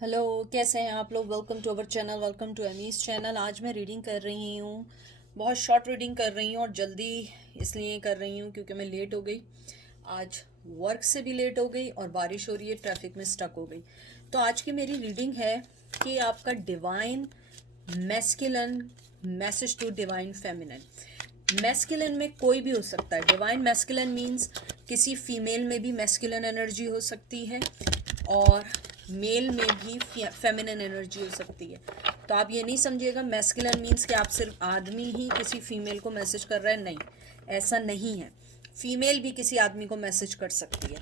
Hello, कैसे हैं आप लोग। Welcome to our channel, welcome to Amy's channel. आज मैं रीडिंग कर रही हूँ, बहुत शॉर्ट रीडिंग कर रही हूँ और जल्दी इसलिए कर रही हूँ क्योंकि मैं लेट हो गई। आज वर्क से भी लेट हो गई और बारिश हो रही है, ट्रैफिक में स्टक हो गई। तो आज की मेरी रीडिंग है कि आपका divine masculine message to divine feminine. Masculine में कोई भी हो सकता है। डिवाइन मैस्कुलिन मीन्स किसी फीमेल में भी मैस्कुलिन एनर्जी हो सकती है और मेल में भी फेमिनिन एनर्जी हो सकती है। तो आप ये नहीं समझिएगा मैस्कुलिन मीन्स कि आप सिर्फ आदमी ही किसी फीमेल को मैसेज कर रहे हैं, नहीं, ऐसा नहीं है। फीमेल भी किसी आदमी को मैसेज कर सकती है।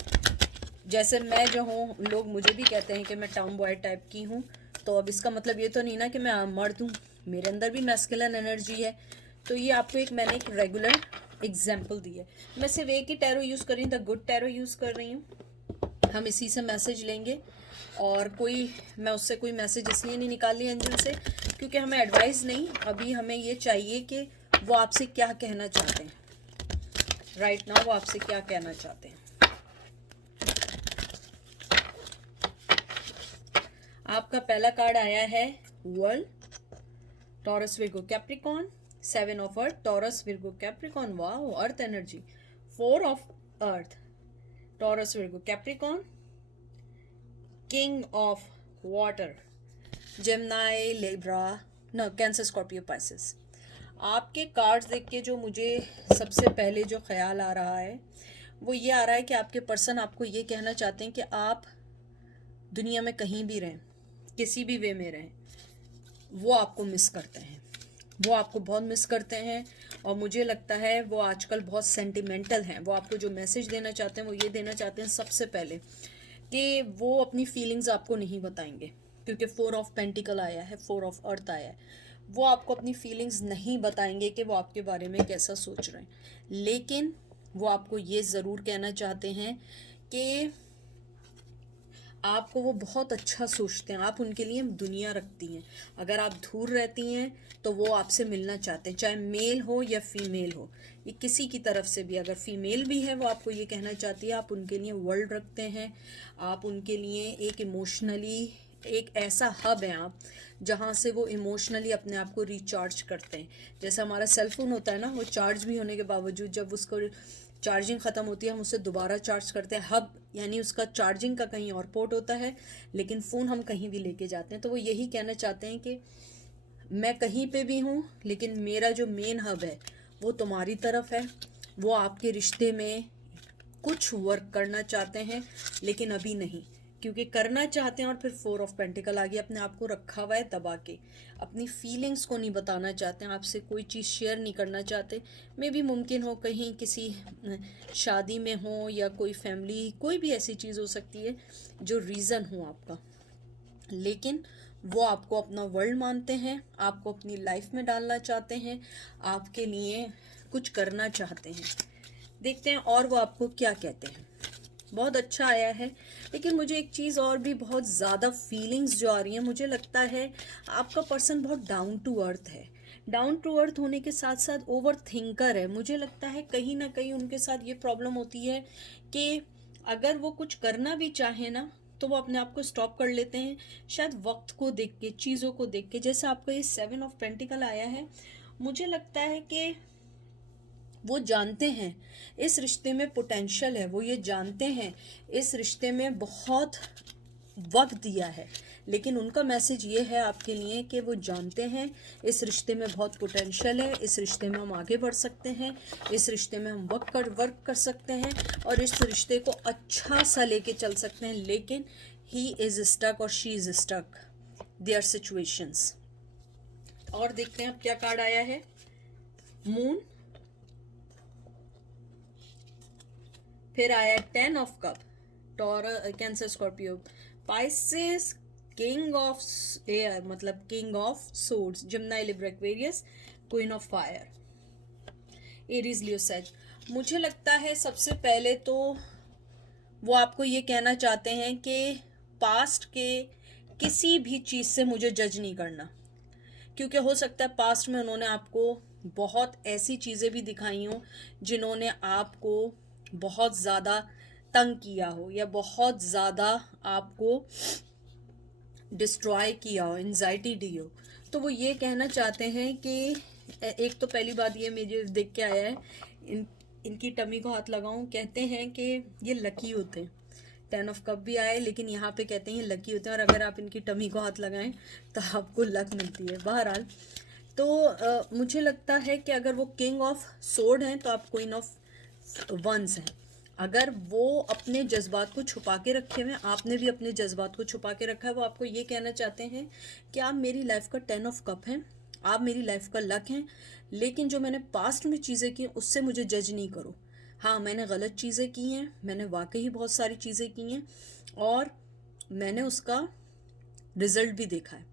जैसे मैं जो हूँ, लोग मुझे भी कहते हैं कि मैं टाउन बॉय टाइप की हूँ। तो अब इसका मतलब ये तो नहीं ना कि मैं मर्द हूँ, मेरे अंदर भी मैस्कुलिन एनर्जी है। तो ये आपको मैंने एक रेगुलर एग्जाम्पल दी है। मैं सिर्फ एक ही टैरो यूज़ कर रही हूँ, द गुड टैरो यूज़ कर रही हूँ। हम इसी से मैसेज लेंगे और मैं उससे कोई मैसेज इसलिए नहीं निकाल ली एंजल से क्योंकि हमें एडवाइस नहीं, अभी हमें ये चाहिए कि वो आपसे क्या कहना चाहते हैं राइट नाउ, वो आपसे क्या कहना चाहते हैं। आपका पहला कार्ड आया है world, taurus Virgo Capricorn, 7 of earth, Taurus Virgo Capricorn, wow, earth energy, 4 of earth, Taurus Virgo Capricorn, king of water, Gemini, Libra, न कैंसर, स्कॉर्पियो, पाइसेस। आपके कार्ड्स देख के जो मुझे सबसे पहले जो ख्याल आ रहा है वो ये आ रहा है कि आपके पर्सन आपको ये कहना चाहते हैं कि आप दुनिया में कहीं भी रहें, किसी भी वे में रहें, वो आपको मिस करते हैं, वो आपको बहुत मिस करते हैं। और मुझे लगता है वो आजकल बहुत सेंटिमेंटल हैं। वो आपको जो मैसेज देना चाहते हैं वो ये देना चाहते हैं सबसे पहले कि वो अपनी फीलिंग्स आपको नहीं बताएंगे क्योंकि 4 ऑफ पेंटिकल आया है, 4 ऑफ अर्थ आया है। वो आपको अपनी फीलिंग्स नहीं बताएंगे कि वो आपके बारे में कैसा सोच रहे हैं, लेकिन वो आपको ये ज़रूर कहना चाहते हैं कि आपको वो बहुत अच्छा सोचते हैं, आप उनके लिए दुनिया रखती हैं। अगर आप दूर रहती हैं तो वो आपसे मिलना चाहते हैं, चाहे मेल हो या फीमेल हो। ये किसी की तरफ से भी, अगर फीमेल भी है वो आपको ये कहना चाहती है आप उनके लिए वर्ल्ड रखते हैं, आप उनके लिए एक इमोशनली एक ऐसा हब है आप जहाँ से वो इमोशनली अपने आप को रिचार्ज करते हैं। जैसे हमारा सेल फोन होता है ना, वो चार्ज भी होने के बावजूद जब उसको चार्जिंग ख़त्म होती है हम उसे दोबारा चार्ज करते हैं। हब यानी उसका चार्जिंग का कहीं और पोर्ट होता है, लेकिन फ़ोन हम कहीं भी लेके जाते हैं। तो वो यही कहना चाहते हैं कि मैं कहीं पे भी हूँ लेकिन मेरा जो मेन हब है वो तुम्हारी तरफ है। वो आपके रिश्ते में कुछ वर्क करना चाहते हैं लेकिन अभी नहीं, क्योंकि करना चाहते हैं और फिर 4 ऑफ पेंटिकल आ गया, अपने आप को रखा हुआ है दबा के, अपनी फीलिंग्स को नहीं बताना चाहते हैं, आपसे कोई चीज़ शेयर नहीं करना चाहते। मे भी मुमकिन हो कहीं किसी शादी में हो या कोई फैमिली, कोई भी ऐसी चीज़ हो सकती है जो रीज़न हो आपका, लेकिन वो आपको अपना वर्ल्ड मानते हैं, आपको अपनी लाइफ में डालना चाहते हैं, आपके लिए कुछ करना चाहते हैं। देखते हैं और वो आपको क्या कहते हैं। बहुत अच्छा आया है, लेकिन मुझे एक चीज़ और भी बहुत ज़्यादा फीलिंग्स जो आ रही हैं, मुझे लगता है आपका पर्सन बहुत डाउन टू अर्थ है। डाउन टू अर्थ होने के साथ साथ ओवर थिंकर है। मुझे लगता है कहीं ना कहीं उनके साथ ये प्रॉब्लम होती है कि अगर वो कुछ करना भी चाहे ना तो वो अपने आप को स्टॉप कर लेते हैं, शायद वक्त को देख के, चीज़ों को देख के। जैसे आपका ये 7 ऑफ पेंटिकल आया है, मुझे लगता है कि वो जानते हैं इस रिश्ते में पोटेंशियल है, वो ये जानते हैं इस रिश्ते में बहुत वक्त दिया है, लेकिन उनका मैसेज ये है आपके लिए कि वो जानते हैं इस रिश्ते में बहुत पोटेंशियल है, इस रिश्ते में हम आगे बढ़ सकते हैं, इस रिश्ते में हम वर्क कर सकते हैं और इस रिश्ते को अच्छा सा लेके चल सकते हैं, लेकिन ही इज़ स्टक और she is stuck their situations. और देखते हैं अब क्या कार्ड आया है। मून, फिर आया 10 of cup, Taurus, Cancer, Scorpio, Pisces, king of air मतलब king of swords, Gemini, Libra, Aquarius, queen of fire, Aries, Leo, Sag. मुझे लगता है सबसे पहले तो वो आपको ये कहना चाहते हैं कि पास्ट के किसी भी चीज़ से मुझे जज नहीं करना, क्योंकि हो सकता है पास्ट में उन्होंने आपको बहुत ऐसी चीज़ें भी दिखाई हों जिन्होंने आपको बहुत ज़्यादा तंग किया हो या बहुत ज़्यादा आपको डिस्ट्रॉय किया हो, एंजाइटी दी हो, तो वो ये कहना चाहते हैं कि एक तो पहली बात ये मुझे देख के आया है, इनकी टमी को हाथ लगाऊं, कहते हैं कि ये लकी होते हैं। 10 ऑफ कप भी आए, लेकिन यहाँ पे कहते हैं ये लकी होते हैं, और अगर आप इनकी टमी को हाथ लगाएं तो आपको लक मिलती है। बहरहाल, तो मुझे लगता है कि अगर वो किंग ऑफ सोर्ड हैं तो आप क्वीन ऑफ वंस हैं। अगर वो अपने जज्बात को छुपा के रखे हुए हैं, आपने भी अपने जज्बात को छुपा के रखा है, वो आपको ये कहना चाहते हैं कि आप मेरी लाइफ का 10 ऑफ कप हैं, आप मेरी लाइफ का लक हैं, लेकिन जो मैंने पास्ट में चीज़ें की उससे मुझे जज नहीं करो। हाँ, मैंने गलत चीज़ें की हैं, मैंने वाकई बहुत सारी चीज़ें की हैं, और मैंने उसका रिजल्ट भी देखा है।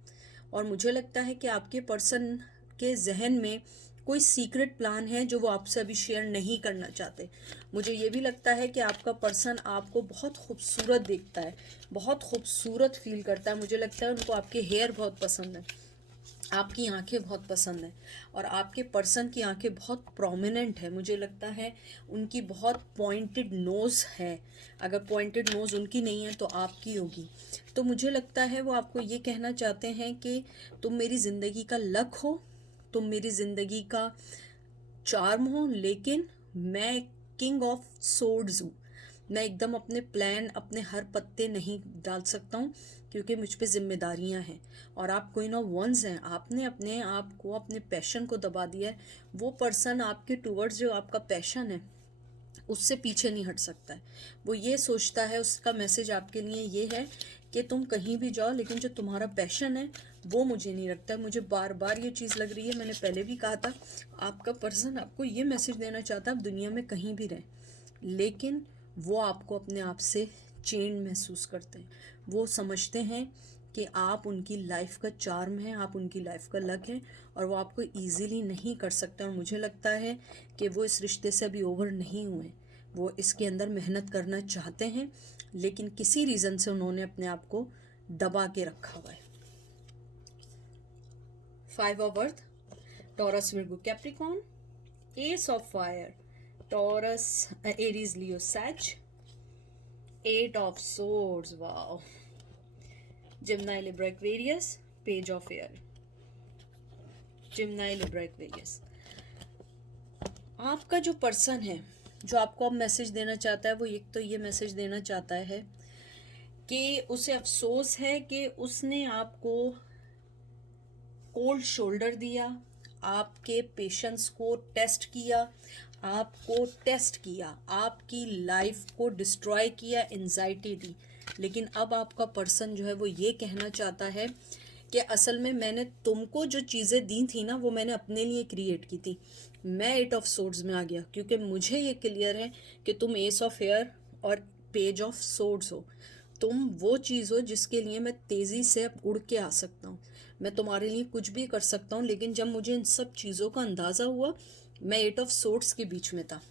और मुझे लगता है कि आपके पर्सन के जहन में कोई सीक्रेट प्लान है जो वो आपसे अभी शेयर नहीं करना चाहते। मुझे ये भी लगता है कि आपका पर्सन आपको बहुत खूबसूरत देखता है, बहुत खूबसूरत फील करता है। मुझे लगता है उनको आपके हेयर बहुत पसंद है, आपकी आंखें बहुत पसंद हैं, और आपके पर्सन की आंखें बहुत प्रोमिनेंट है। मुझे लगता है उनकी बहुत पॉइंटेड नोज़ है, अगर पॉइंटेड नोज़ उनकी नहीं है तो आपकी होगी। तो मुझे लगता है वो आपको ये कहना चाहते हैं कि तुम मेरी ज़िंदगी का लक हो, तुम मेरी ज़िंदगी का चार्म हो, लेकिन मैं किंग ऑफ सोर्ड्स हूँ। मैं एकदम अपने प्लान, अपने हर पत्ते नहीं डाल सकता हूँ, क्योंकि मुझ पे जिम्मेदारियाँ हैं। और आप क्वीन ऑफ वंस हैं, आपने अपने आप को, अपने पैशन को दबा दिया है। वो पर्सन आपके टूवर्ड्स जो आपका पैशन है उससे पीछे नहीं हट सकता है। वो ये सोचता है, उसका मैसेज आपके लिए ये है कि तुम कहीं भी जाओ, लेकिन जो तुम्हारा पैशन है वो मुझे नहीं रखता। मुझे बार बार ये चीज़ लग रही है, मैंने पहले भी कहा था, आपका पर्सन आपको ये मैसेज देना चाहता है आप दुनिया में कहीं भी रहें, लेकिन वो आपको अपने आप से चेन महसूस करते हैं। वो समझते हैं कि आप उनकी लाइफ का चार्म है, आप उनकी लाइफ का लक है, और वो आपको इजीली नहीं कर सकते। और मुझे लगता है कि वो इस रिश्ते से अभी ओवर नहीं हुए, वो इसके अंदर मेहनत करना चाहते हैं, लेकिन किसी रीज़न से उन्होंने अपने आप को दबा के रखा हुआ है। 5 of earth, Taurus, Virgo, Capricorn, ace of fire, Taurus, Aries, Leo, Sag, 8 of swords, wow, Gemini, Libra, Aquarius, Page of Air, Gemini, Libra, Aquarius। आपका जो पर्सन है जो आपको अब मैसेज देना चाहता है, वो एक तो ये मैसेज देना चाहता है कि उसे अफसोस है कि उसने आपको कोल्ड शोल्डर दिया, आपके पेशेंस को टेस्ट किया, आपको टेस्ट किया, आपकी लाइफ को डिस्ट्रॉय किया, एंजाइटी दी। लेकिन अब आपका पर्सन जो है वो ये कहना चाहता है कि असल में मैंने तुमको जो चीज़ें दी थी ना वो मैंने अपने लिए क्रिएट की थी। मैं 8 ऑफ सोर्ड्स में आ गया, क्योंकि मुझे ये क्लियर है कि तुम एस ऑफ एयर और पेज ऑफ सोर्ड्स हो। तुम वो चीज़ हो जिसके लिए मैं तेज़ी से अब उड़ के आ सकता हूँ, मैं तुम्हारे लिए कुछ भी कर सकता हूँ। लेकिन जब मुझे इन सब चीज़ों का अंदाज़ा हुआ, मैं 8 ऑफ सोर्ड्स के बीच में था।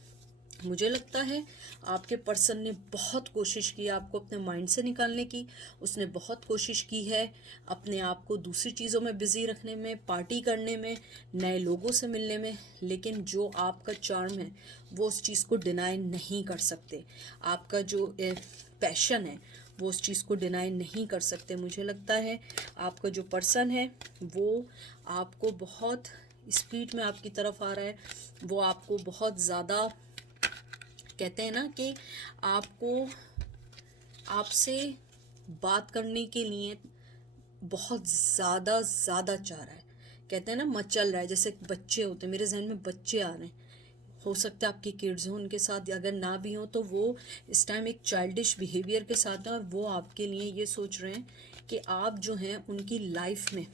मुझे लगता है आपके पर्सन ने बहुत कोशिश की आपको अपने माइंड से निकालने की। उसने बहुत कोशिश की है अपने आप को दूसरी चीज़ों में बिज़ी रखने में, पार्टी करने में, नए लोगों से मिलने में, लेकिन जो आपका चार्म है वो उस चीज़ को डिनाई नहीं कर सकते। आपका जो पैशन है वो उस चीज़ को डिनाई नहीं कर सकते। मुझे लगता है आपका जो पर्सन है वो आपको बहुत स्पीड में आपकी तरफ आ रहा है। वो आपको बहुत ज़्यादा, कहते हैं ना कि आपको आपसे बात करने के लिए बहुत ज़्यादा ज़्यादा चाह रहा है। कहते हैं ना मचल रहा है, जैसे बच्चे होते हैं, मेरे जहन में बच्चे आ रहे हैं। हो सकता है आपके किड्स हों उनके साथ, अगर ना भी हो तो वो इस टाइम एक चाइल्डिश बिहेवियर के साथ हैं, और वो आपके लिए ये सोच रहे हैं कि आप जो हैं उनकी लाइफ में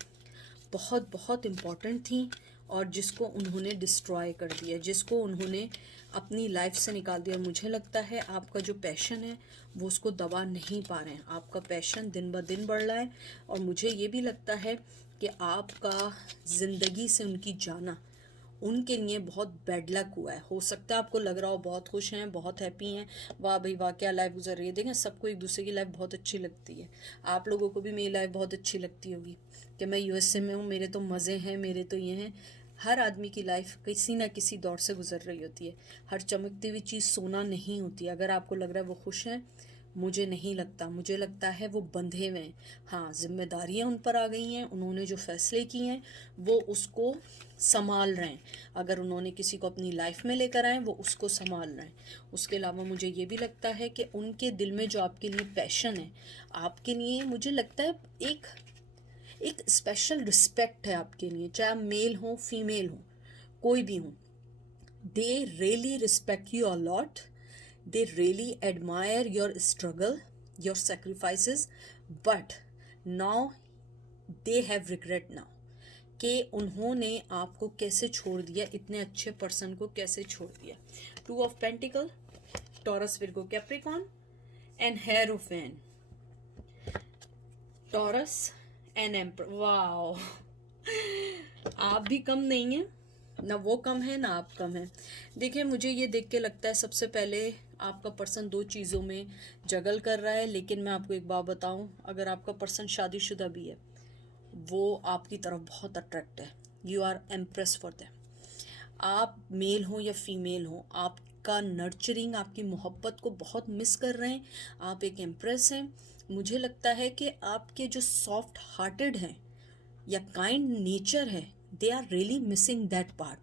बहुत बहुत इम्पॉर्टेंट थी, और जिसको उन्होंने डिस्ट्रॉय कर दिया, जिसको उन्होंने अपनी लाइफ से निकाल दिया। मुझे लगता है आपका जो पैशन है वो उसको दबा नहीं पा रहे हैं। आपका पैशन दिन ब दिन बढ़ रहा है, और मुझे ये भी लगता है कि आपका ज़िंदगी से उनकी जाना उनके लिए बहुत बैड लक हुआ है। हो सकता है आपको लग रहा हो बहुत खुश हैं, बहुत हैप्पी हैं, वाह भाई वाह क्या लाइफ गुजर रही है। देखें, सबको एक दूसरे की लाइफ बहुत अच्छी लगती है। आप लोगों को भी मेरी लाइफ बहुत अच्छी लगती होगी कि मैं यूएसए में हूँ, मेरे तो मज़े हैं, मेरे तो ये हैं। हर आदमी की लाइफ किसी ना किसी दौर से गुजर रही होती है। हर चमकती हुई चीज़ सोना नहीं होती। अगर आपको लग रहा है वो खुश हैं, मुझे नहीं लगता, मुझे लगता है वो बंधे हुए हैं। हाँ, जिम्मेदारियाँ उन पर आ गई हैं, उन्होंने जो फैसले किए हैं वो उसको संभाल रहे हैं। अगर उन्होंने किसी को अपनी लाइफ में लेकर आए वो उसको संभाल रहे हैं। उसके अलावा मुझे ये भी लगता है कि उनके दिल में जो आपके लिए पैशन है, आपके लिए मुझे लगता है एक एक स्पेशल रिस्पेक्ट है आपके लिए, चाहे आप मेल हो फीमेल हो कोई भी हो। They really respect you a lot, they really admire your struggle, your sacrifices, but now they have regret now कि उन्होंने आपको कैसे छोड़ दिया, इतने अच्छे पर्सन को कैसे छोड़ दिया। Two of pentacle, Taurus, Virgo, Capricorn and hierophant, Taurus and emperor. Wow, आप भी कम नहीं हैं, ना वो कम है ना आप कम है। देखिए, मुझे ये देख के लगता है सबसे पहले आपका पर्सन दो चीज़ों में जगल कर रहा है। लेकिन मैं आपको एक बात बताऊं, अगर आपका पर्सन शादीशुदा भी है, वो आपकी तरफ बहुत अट्रैक्ट है। You are empress for them. आप मेल हो या फीमेल हो, आपका नर्चरिंग, आपकी मोहब्बत को बहुत मिस कर रहे हैं। आप एक एम्प्रेस हैं। मुझे लगता है कि आपके जो सॉफ्ट हार्टेड हैं या काइंड नेचर है, they are really missing that part.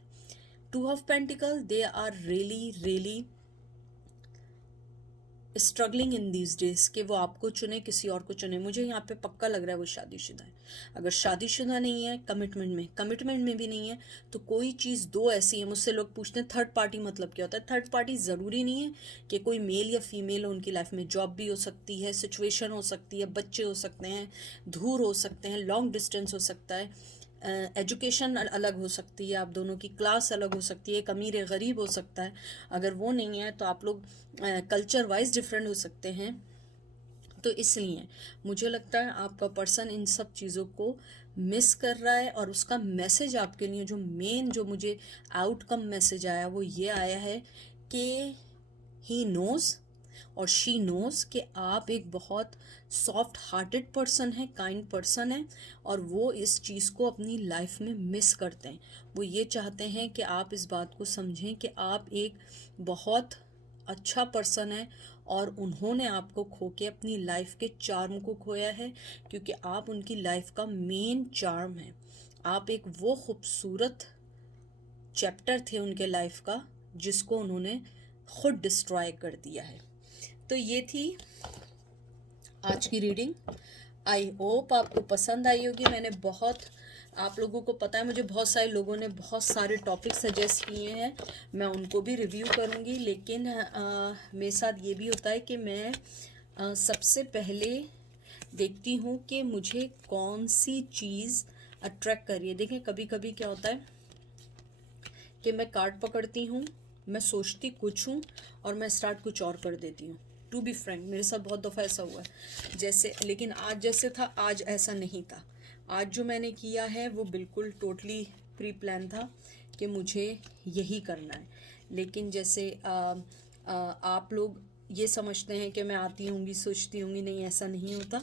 Two of Pentacle, they are really struggling in these days कि वो आपको चुने किसी और को चुने। मुझे यहाँ पे पक्का लग रहा है वो शादीशुदा है। अगर शादीशुदा नहीं है, कमिटमेंट में भी नहीं है, तो कोई चीज़ दो ऐसी है। मुझसे लोग पूछते हैं थर्ड पार्टी मतलब क्या होता है। थर्ड पार्टी ज़रूरी नहीं है कि कोई मेल या फीमेल हो उनकी लाइफ में। जॉब भी हो सकती है, सिचुएशन हो सकती है, बच्चे हो सकते हैं, दूर हो सकते हैं, लॉन्ग डिस्टेंस हो सकता है, एजुकेशन अलग हो सकती है, आप दोनों की क्लास अलग हो सकती है, एक अमीर गरीब हो सकता है। अगर वो नहीं है तो आप लोग कल्चर वाइज डिफरेंट हो सकते हैं। तो इसलिए मुझे लगता है आपका पर्सन इन सब चीज़ों को मिस कर रहा है। और उसका मैसेज आपके लिए जो मेन, जो मुझे आउटकम मैसेज आया वो ये आया है कि ही नोज़ और शी नोज़ कि आप एक बहुत सॉफ्ट हार्टेड पर्सन है, काइंड पर्सन है, और वो इस चीज़ को अपनी लाइफ में मिस करते हैं। वो ये चाहते हैं कि आप इस बात को समझें कि आप एक बहुत अच्छा पर्सन है और उन्होंने आपको खो के अपनी लाइफ के चार्म को खोया है, क्योंकि आप उनकी लाइफ का मेन चार्म है। आप एक वो खूबसूरत चैप्टर थे उनके लाइफ का जिसको उन्होंने खुद डिस्ट्रॉय कर दिया है। तो ये थी आज की रीडिंग। आई होप आपको पसंद आई होगी। मैंने बहुत, आप लोगों को पता है मुझे बहुत सारे लोगों ने बहुत सारे टॉपिक सजेस्ट किए हैं, मैं उनको भी रिव्यू करूँगी। लेकिन मेरे साथ ये भी होता है कि मैं सबसे पहले देखती हूँ कि मुझे कौन सी चीज़ अट्रैक्ट कर रही है। देखें, कभी कभी क्या होता है कि मैं कार्ड पकड़ती हूँ, मैं सोचती कुछ हूँ और मैं स्टार्ट कुछ और कर देती हूँ। टू बी फ्रैंक, मेरे साथ बहुत दफ़ा ऐसा हुआ है। जैसे, लेकिन आज जैसे था, आज ऐसा नहीं था। आज जो मैंने किया है वो बिल्कुल टोटली प्री प्लान था कि मुझे यही करना है। लेकिन जैसे आप लोग ये समझते हैं कि मैं आती होंगी, सोचती होंगी, नहीं, ऐसा नहीं होता।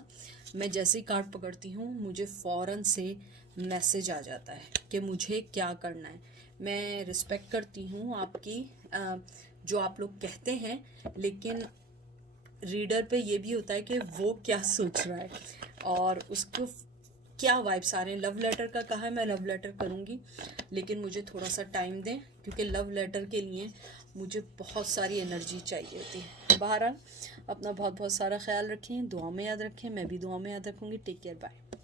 मैं जैसे ही कार्ड पकड़ती हूँ मुझे फ़ौरन से मैसेज आ जाता है कि मुझे क्या करना है। मैं रिस्पेक्ट करती हूँ आपकी जो आप लोग कहते हैं, लेकिन रीडर पे ये भी होता है कि वो क्या सोच रहा है और उसको क्या वाइब्स आ रहे हैं। लव लेटर का कहा है, मैं लव लेटर करूँगी, लेकिन मुझे थोड़ा सा टाइम दें, क्योंकि लव लेटर के लिए मुझे बहुत सारी एनर्जी चाहिए होती है। बहरहाल, अपना बहुत बहुत सारा ख्याल रखें, दुआ में याद रखें, मैं भी दुआ में याद रखूँगी। Take care, bye.